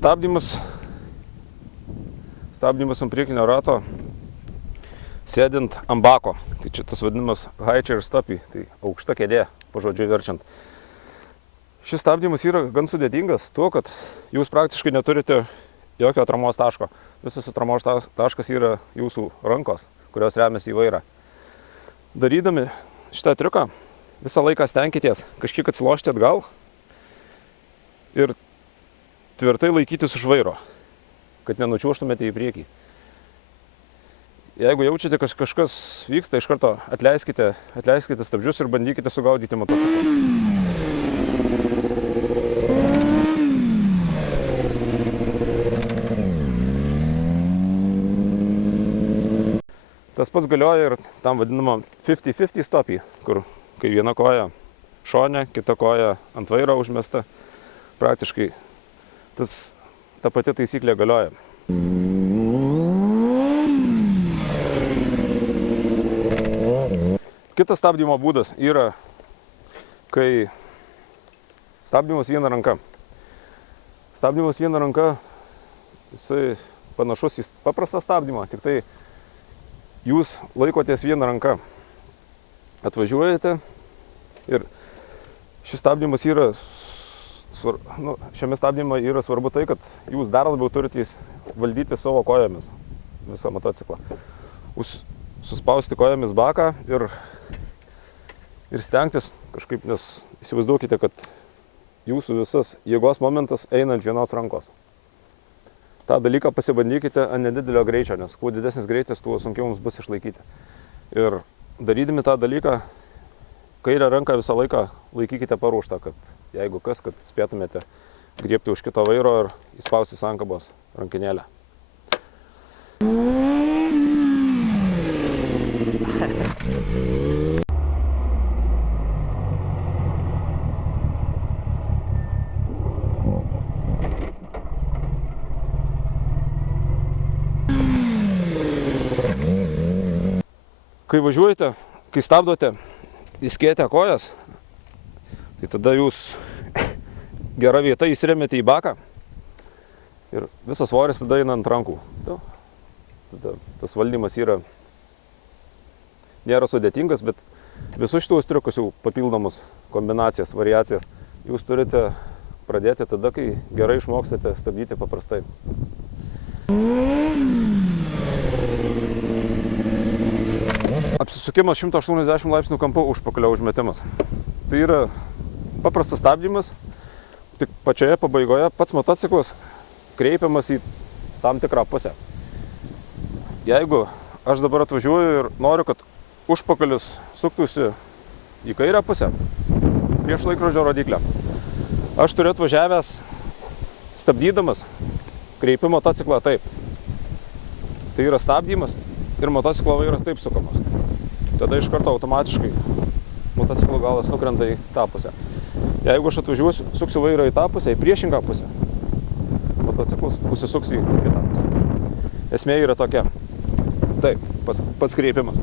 stabdymas ant priekinio rato sėdint ant bako. Tai čia tas vadinamas high chair stopy, tai aukšta kėdė, pažodžiui verčiant. Šis stabdymas yra gan sudėtingas tuo, kad jūs praktiškai neturite jokio atramos taško. Visas atramos taškas yra jūsų rankos, kurios remiasi į vairą. Darydami šitą triuką visą laiką stenkitės kažkiek atsilošti atgal ir tvirtai laikytis už vairo, kad nenučiuoštumėte į priekį. Jeigu jaučiate, kad kažkas vyksta, iš karto atleiskite stabdžius ir bandykite sugaudyti motociklą. Tas pats galioja ir tam vadinamam 50-50 stopy, kur kai viena koja šone, kita koja ant vairo užmesta, praktiškai ta pati taisyklė galioja. Kitas stabdymo būdas yra, kai stabdymas viena ranka. Stabdymas viena ranka, jisai panašus į paprastą stabdymą, tik tai jūs laikotės viena ranka. Atvažiuojate ir šis stabdymas yra, šiame stabdyme yra svarbu tai, kad jūs dar labiau turite valdyti savo kojomis visą motociklą. Suspausti kojomis baką ir stengtis kažkaip, nes įsivaizduokite, kad jūsų visas jėgos momentas eina ant vienos rankos. tą dalyką pasibandykite ant nedidelio greičio, nes kuo didesnis greitis, tuo sunkiau mums bus išlaikyti. Ir darydami tą dalyką, kairę ranką visą laiką laikykite paruoštą, kad jeigu kas, kad spėtumėte griebti už kito vairo ir įspausti sankabos rankinėlę. Kai važiuojate, kai stabdote, įskėtę kojas, tai tada jūs gera vieta įsiremiate į baką ir visas svoris tada eina ant rankų. Tada tas valdymas nėra sudėtingas, bet visus šitus triukus jau papildomus kombinacijas, variacijas jūs turite pradėti tada, kai gerai išmokstate stabdyti paprastai. Apsisukimas 180 laipsnių kampu užpakalio užmetimas. Tai yra paprastas stabdymas, tik pačioje pabaigoje pats motociklas kreipiamas į tam tikrą pusę. Jeigu aš dabar atvažiuoju ir noriu, kad užpakalis suktųsi į kairę pusę, prieš laikrodžio rodyklę, aš turiu atvažiavęs stabdydamas kreipi motociklą taip. Tai yra stabdymas ir motociklo vairas taip sukamas. Tada iš karto automatiškai motociklo galas nukrenta į tą pusę. Jeigu aš atvažiuosiu, suksiu vairą į tą pusę, į priešingą pusę, motociklas užsisuks į kitą pusę. Esmė yra tokia. Taip, pats kreipimas.